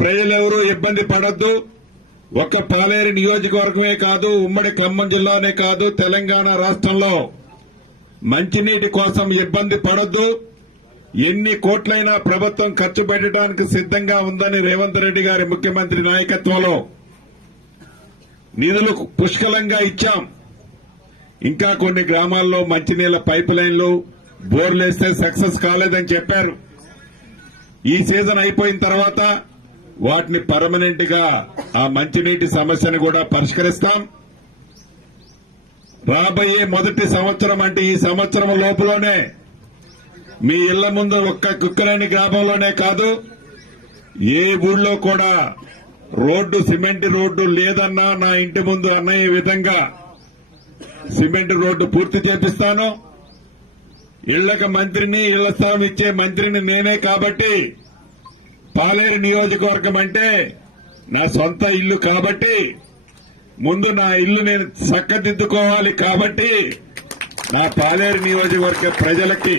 ప్రజలెవరూ ఇబ్బంది పడొద్దు. ఒక్క పాలేరు నియోజకవర్గమే కాదు, ఉమ్మడి ఖమ్మం జిల్లానే కాదు, తెలంగాణ రాష్ట్రంలో మంచినీటి కోసం ఇబ్బంది పడొద్దు. ఎన్ని కోట్లైనా ప్రభుత్వం ఖర్చు పెట్టడానికి సిద్దంగా ఉందని రేవంత్ రెడ్డి గారి ముఖ్యమంత్రి నాయకత్వంలో నిధులు పుష్కలంగా ఇచ్చాం. ఇంకా కొన్ని గ్రామాల్లో మంచినీళ్ల పైప్ లైన్లు బోర్లేస్తే సక్సెస్ కాలేదని చెప్పారు. ఈ సీజన్ అయిపోయిన తర్వాత వాటిని పర్మనెంట్ గా ఆ మంచినీటి సమస్యను కూడా పరిష్కరిస్తాం. రాబోయే మొదటి సంవత్సరం అంటే ఈ సంవత్సరం లోపులోనే మీ ఇళ్ల ముందు ఒక్క కుక్కలేని గ్రామంలోనే కాదు, ఏ ఊళ్ళో కూడా రోడ్డు సిమెంట్ రోడ్డు లేదన్నా నా ఇంటి ముందు అన్న ఈ విధంగా సిమెంట్ రోడ్డు పూర్తి చేపిస్తాను. ఇళ్లకు మంత్రిని, ఇళ్ల స్థలం ఇచ్చే మంత్రిని నేనే కాబట్టి, పాలేరు నియోజకవర్గం అంటే నా సొంత ఇల్లు కాబట్టి, ముందు నా ఇల్లు నేను చక్కదిద్దుకోవాలి కాబట్టి, నా పాలేరు నియోజకవర్గ ప్రజలకి,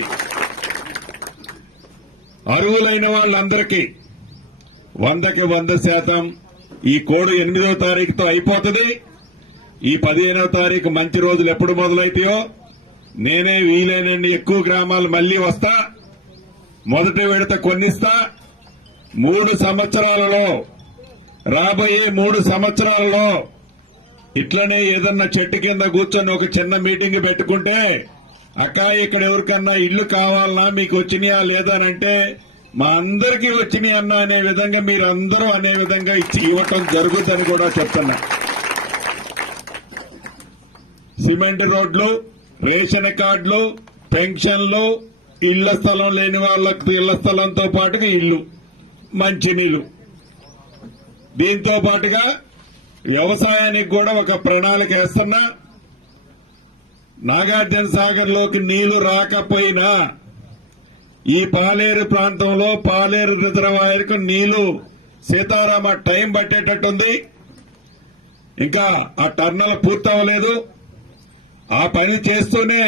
అర్హులైన వాళ్ళందరికీ 100కి 100% ఈ కోడ్ 8వ తారీఖుతో అయిపోతుంది. ఈ 15వ తారీఖు మంచి రోజులు ఎప్పుడు మొదలైతాయో నేనే వీలైనన్ని ఎక్కువ గ్రామాలు మళ్లీ వస్తా. మొదటి విడత కొన్నిస్తా. 3 సంవత్సరాలలో, రాబోయే 3 సంవత్సరాలలో ఇట్లనే ఏదన్నా చెట్టు కింద కూర్చొని ఒక చిన్న మీటింగ్ పెట్టుకుంటే, అక్క ఇక్కడ ఎవరికన్నా ఇల్లు కావాలన్నా మీకు వచ్చినాయా లేదా అంటే మా అందరికీ వచ్చినాయి అన్న అనే విధంగా మీరందరూ అనే విధంగా ఇవ్వటం జరుగుతుందని కూడా చెప్తున్నా. సిమెంట్ రోడ్లు, రేషన్ కార్డులు, పెన్షన్లు, ఇళ్ల స్థలం లేని వాళ్లకు ఇళ్ల స్థలంతో పాటుగా ఇల్లు, మంచినీళ్లు, దీంతో పాటుగా వ్యవసాయానికి కూడా ఒక ప్రణాళిక వేస్తున్నా. నాగార్జున సాగర్ లోకి నీళ్లు రాకపోయినా ఈ పాలేరు ప్రాంతంలో పాలేరు రిజర్వాయర్కు నీళ్లు సీతారామ టైం పట్టేటట్టుంది. ఇంకా ఆ టర్నల్ పూర్తవలేదు. ఆ పని చేస్తూనే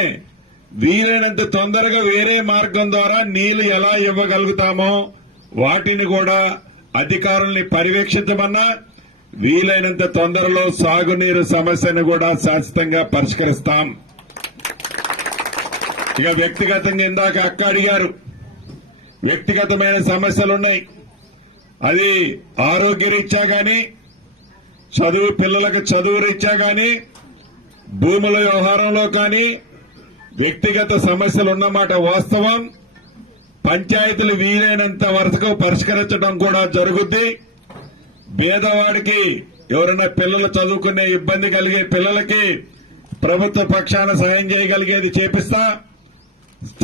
వీలైనంత తొందరగా వేరే మార్గం ద్వారా నీళ్లు ఎలా ఇవ్వగలుగుతామో వాటిని కూడా అధికారుల్ని పర్యవేక్షించమన్నా వీలైనంత తొందరలో సాగునీరు సమస్యను కూడా శాశ్వతంగా పరిష్కరిస్తాం. ఇక వ్యక్తిగతంగా ఇందాక అక్క అడిగారు, వ్యక్తిగతమైన సమస్యలున్నాయి. అది ఆరోగ్య రీత్యా గాని, పిల్లలకు చదువు రీత్యా గాని, భూముల వ్యవహారంలో కానీ వ్యక్తిగత సమస్యలున్నమాట వాస్తవం. పంచాయతీలు వీలైనంత వరకు పరిష్కరించడం కూడా జరుగుద్ది. పేదవాడికి ఎవరైనా పిల్లలు చదువుకునే ఇబ్బంది కలిగే పిల్లలకి ప్రభుత్వ పక్షాన సాయం చేయగలిగేది చేపిస్తా.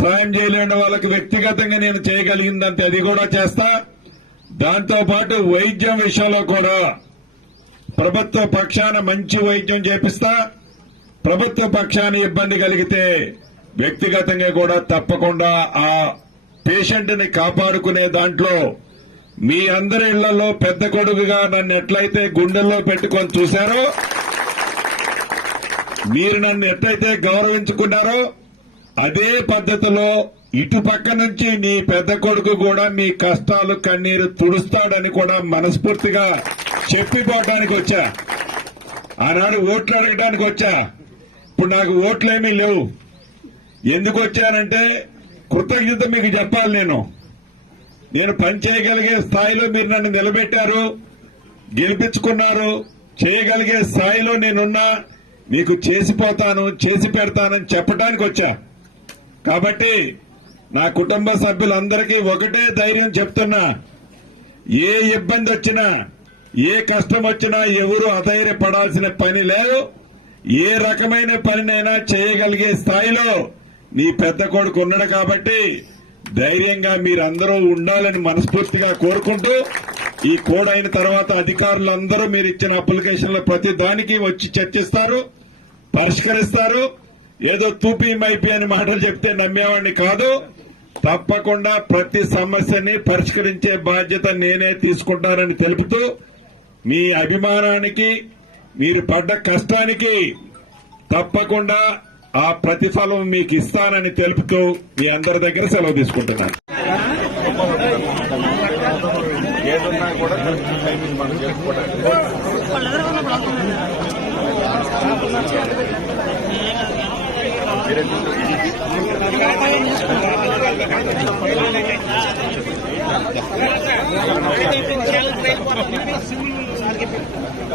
సాయం చేయలేని వాళ్ళకి వ్యక్తిగతంగా నేను చేయగలిగిందంటే అది కూడా చేస్తా. దాంతో పాటు వైద్యం విషయంలో కూడా ప్రభుత్వ పక్షాన మంచి వైద్యం చేపిస్తా. ప్రభుత్వ పక్షాన ఇబ్బంది కలిగితే వ్యక్తిగతంగా కూడా తప్పకుండా ఆ పేషెంట్ ని కాపాడుకునే దాంట్లో మీ అందరి ఇళ్లలో పెద్ద కొడుకుగా నన్ను ఎట్లయితే గుండెల్లో పెట్టుకొని చూశారో, మీరు నన్ను ఎట్లయితే గౌరవించుకున్నారో అదే పద్ధతిలో ఇటు పక్క నుంచి నీ పెద్ద కొడుకు కూడా మీ కష్టాలు కన్నీరు తుడుస్తాడని కూడా మనస్ఫూర్తిగా చెప్పిపోవడానికి వచ్చా. ఆనాడు ఓట్లు అడగడానికి వచ్చా. ఇప్పుడు నాకు ఓట్లేమీ లేవు. ఎందుకు వచ్చానంటే కృతజ్ఞత మీకు చెప్పాలి. నేను పని చేయగలిగే స్థాయిలో మీరు నన్ను నిలబెట్టారు, గెలిపించుకున్నారు. చేయగలిగే స్థాయిలో నేనున్నా, మీకు చేసిపోతాను, చేసి పెడతానని చెప్పడానికి వచ్చా. కాబట్టి నా కుటుంబ సభ్యులందరికీ ఒకటే ధైర్యం చెప్తున్నా, ఏ ఇబ్బంది వచ్చినా, ఏ కష్టం వచ్చినా ఎవరు అధైర్యపడాల్సిన పని లేదు. ఏ రకమైన పనినైనా చేయగలిగే స్థాయిలో నీ పెద్ద కొడుకు ఉన్నాడు కాబట్టి ధైర్యంగా మీరందరూ ఉండాలని మనస్ఫూర్తిగా కోరుకుంటూ, ఈ కోడ్ అయిన తర్వాత అధికారులందరూ మీరు ఇచ్చిన అప్లికేషన్ల ప్రతి దానికి వచ్చి చర్చిస్తారు, పరిష్కరిస్తారు. ఏదో తూపీ మైపీ అని మాటలు చెప్తే నమ్మేవాడిని కాదు. తప్పకుండా ప్రతి సమస్యని పరిష్కరించే బాధ్యత నేనే తీసుకుంటానని తెలుపుతూ, మీ అభిమానానికి, మీరు పడ్డ కష్టానికి తప్పకుండా ఆ ప్రతిఫలం మీకు ఇస్తానని తెలుపుతూ మీ అందరి దగ్గర సెలవు తీసుకుంటున్నాను. ఏదున్నా కూడా కొంచెం టైమింగ్ మనం చేసుకోవడానికి